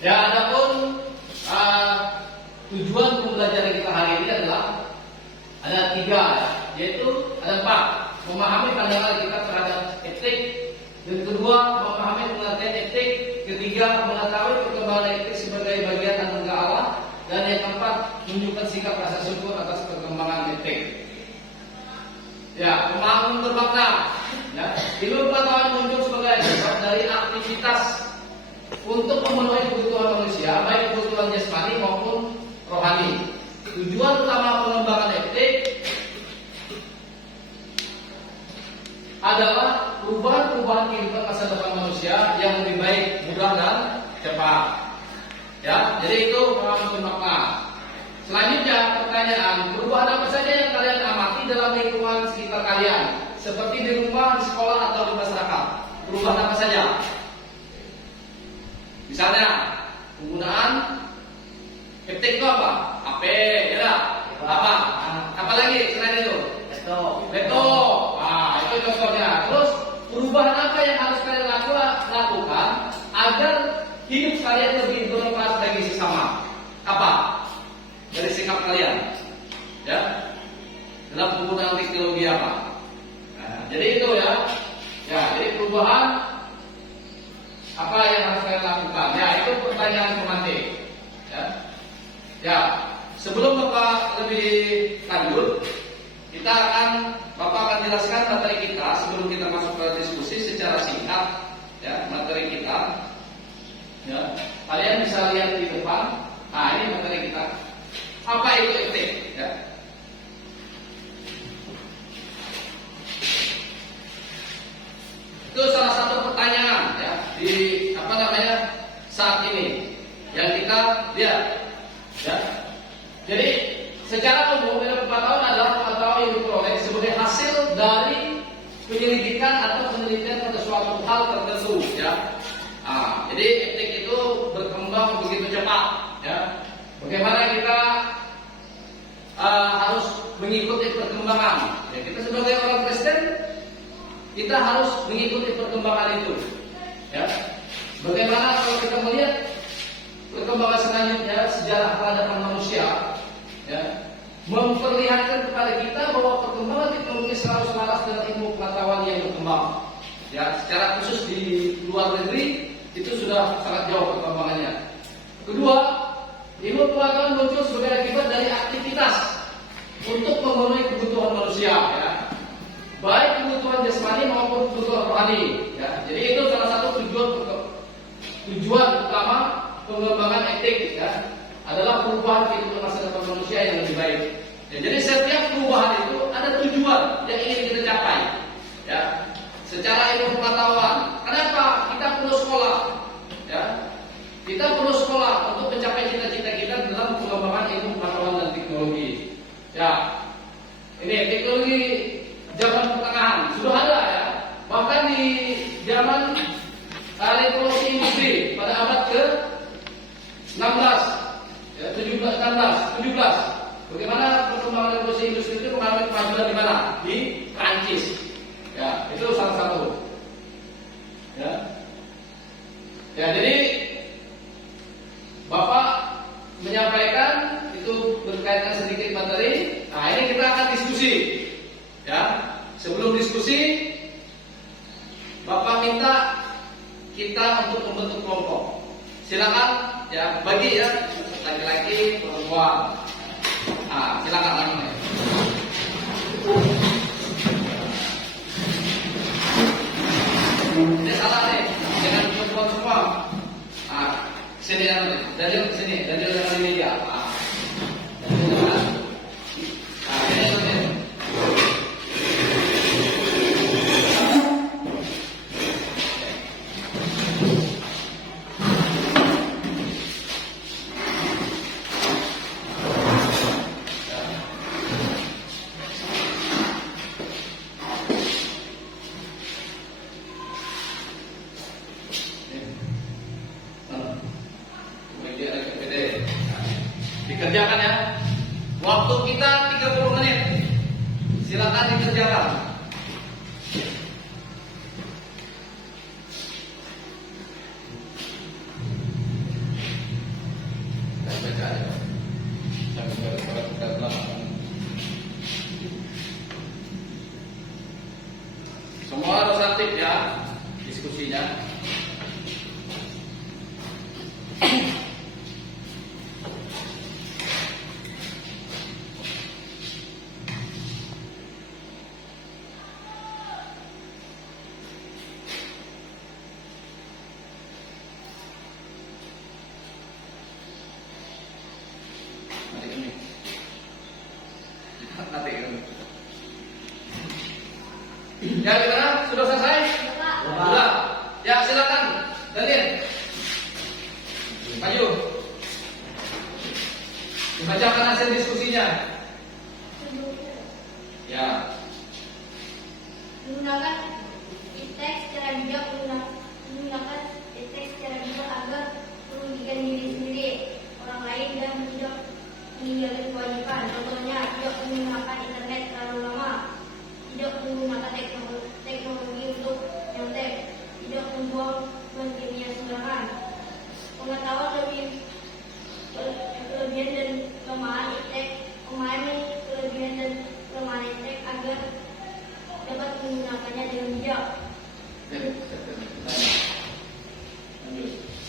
Ya, adapun tujuan pembelajaran kita hari ini adalah ada 3, yaitu ada 4: memahami pandangan kita terhadap etik, yang kedua memahami pengertian etik, ketiga mengetahui perkembangan etik sebagai bagian anugerah Allah, dan yang keempat menunjukkan sikap rasa syukur atas perkembangan etik. Ya, pemahaman bermakna. Ya, ilmu pengetahuan muncul sebagai akibat dari aktivitas untuk memenuhi kebutuhan manusia, baik kebutuhan jasmani maupun rohani. Tujuan utama pengembangan etik adalah perubahan-perubahan kehidupan masa depan manusia yang lebih baik, mudah dan cepat. Ya, jadi itu pemahaman bermakna. Selanjutnya pertanyaan, perubahan apa saja yang kalian amati dalam lingkungan sekitar kalian, seperti di rumah, di sekolah, atau di masyarakat? Perubahan apa saja? Misalnya penggunaan ketik itu apa? HP, ya, apa? Apa lagi selain itu? Laptop. Nah, itu contohnya. Terus perubahan apa yang harus kalian lakukan agar hidup kalian lebih bermanfaat bagi sesama? Apa? Dari sikap kalian, ya, dalam penggunaan teknologi apa? Nah, jadi itu ya. Ya, jadi perubahan apa yang harus kalian lakukan? Ya, itu pertanyaan pemantik. Ya, sebelum Bapak lebih lanjut, Bapak akan jelaskan materi kita sebelum kita masuk ke diskusi secara singkat. Ya, materi kita. Ya, kalian bisa lihat di depan. Nah, ini materi kita. Apa itu etik? Ya. Itu salah satu pertanyaan ya di saat ini yang kita lihat. Ya. Jadi secara umum ilmu pengetahuan adalah pengetahuan yang diperoleh sebagai hasil dari penyelidikan atau penelitian pada suatu hal tertentu. Ya. Jadi etik itu berkembang begitu cepat. Ya. Bagaimana kita harus mengikuti perkembangan. Ya, kita sebagai orang Kristen, kita harus mengikuti perkembangan itu. Ya. Bagaimana kalau kita melihat perkembangan selanjutnya sejarah peradaban manusia, ya, memperlihatkan kepada kita bahwa perkembangan teknologi selalu selaras dengan ilmu pengetahuan yang berkembang. Ya, secara khusus di luar negeri itu sudah sangat jauh perkembangannya. Kedua, ilmu pengetahuan muncul sebagai akibat dari aktivitas untuk memenuhi kebutuhan manusia, ya, baik kebutuhan jasmani maupun kebutuhan rohani. Ya. Jadi itu salah satu tujuan utama pengembangan etik, ya, adalah perubahan kehidupan masa depan manusia yang lebih baik. Ya, jadi setiap perubahan itu ada tujuan yang ingin kita capai. Ya. Secara ilmu pengetahuan, kenapa kita perlu sekolah? Ya. Kita perlu sekolah untuk mencapai cita-cita kita dalam pengembangan ilmu pengetahuan dan teknologi. Ya, ini teknologi zaman pertengahan sudah ada, ya. Bahkan di zaman revolusi industri pada abad ke-16, ya, 17. Bagaimana perkembangan revolusi industri itu mengalami kemajuan di mana? Di Prancis. Ya, itu salah satu. Ya, ya, jadi Bapak menyampaikan itu berkaitan sedikit materi. Nah, ini kita akan diskusi. Ya, sebelum diskusi, Bapak minta kita untuk membentuk kelompok. Silakan, ya, bagi, ya, laki-laki, perempuan. Silakan langsung. Ini salah nih, jangan perempuan semua. Sini dari sini, dari media. Dikerjakan, ya. Waktu kita 30 menit. Silakan dikerjakan. tertib ya diskusinya. Nanti ini. Ya gimana? Sudah selesai? Sudah. Ya silakan. Daniel. Maju. Dibacakan hasil diskusinya. Ya. Menggunakan teks secara bijak, menggunakan teks secara bijak agar merugikan diri sendiri, orang lain dan tidak meninggalkan kewajiban. Contohnya, tidak menggunakan internet terlalu lama, tidak menggunakan teknologi untuk nyontek, tidak membuang bahan kimia sembarangan. Pengetahuan kelebihan dan kelemahan iptek, memahami kelebihan dan kelemahan iptek agar dapat menggunakannya dengan bijak. Lanjut.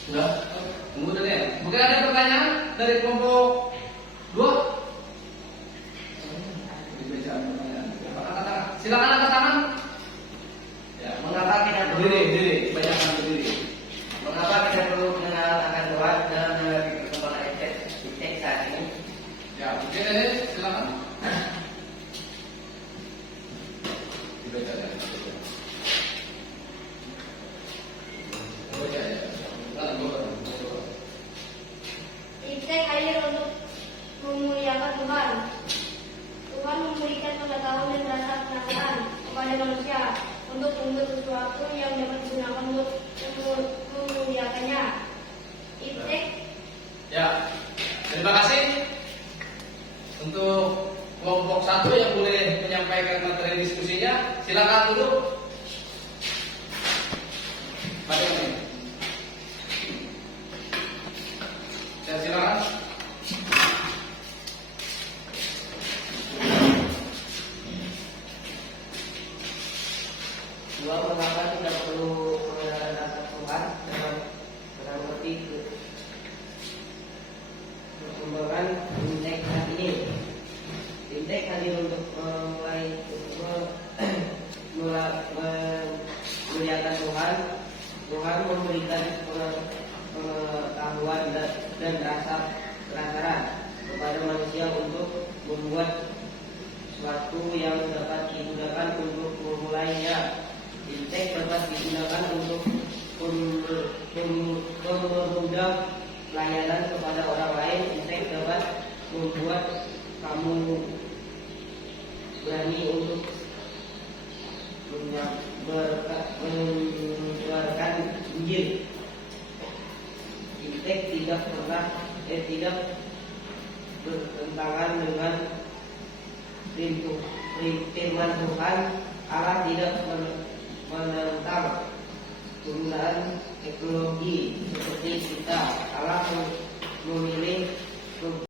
Sudah? Tunggu dulu ya. Mungkin ada pertanyaan dari kelompok 2? Silakan angkat tangan. Ya, Mengapa kita perlu berdiri, bacakan berdiri. Mengapa kita perlu mengenal akan Tuhan dalam menghadapi perkembangan iptek saat ini? Ya, mungkin ini silakan. Dibaca ya. Baca ya. Iptek hadir untuk memuliakan Tuhan. Tuhan memberikan pengetahuan dan rasa penasaran kepada manusia untuk membuat sesuatu yang dapat digunakan untuk memuliakannya. Iptek Ya, terima kasih untuk kelompok 1 yang boleh menyampaikan materi diskusinya. Silakan dulu. Pada ini. Ya, silakan. Dua, mengapa kita perlu mengenal akan Tuhan dalam menghadapi perkembangan iptek saat ini? Iptek hadir untuk memuliakan Tuhan. Tuhan memberikan pengetahuan dan rasa penasaran kepada manusia untuk membuat sesuatu yang dapat digunakan untuk memulainya. Iptek dapat digunakan untuk mempermudah pelayanan kepada orang lain. Iptek dapat membuat kamu berani untuk menyebarkan Injil. Iptek tidak bertentangan dengan firman Tuhan. Allah tidak menentang penggunaan teknologi seperti kita. Allah memilih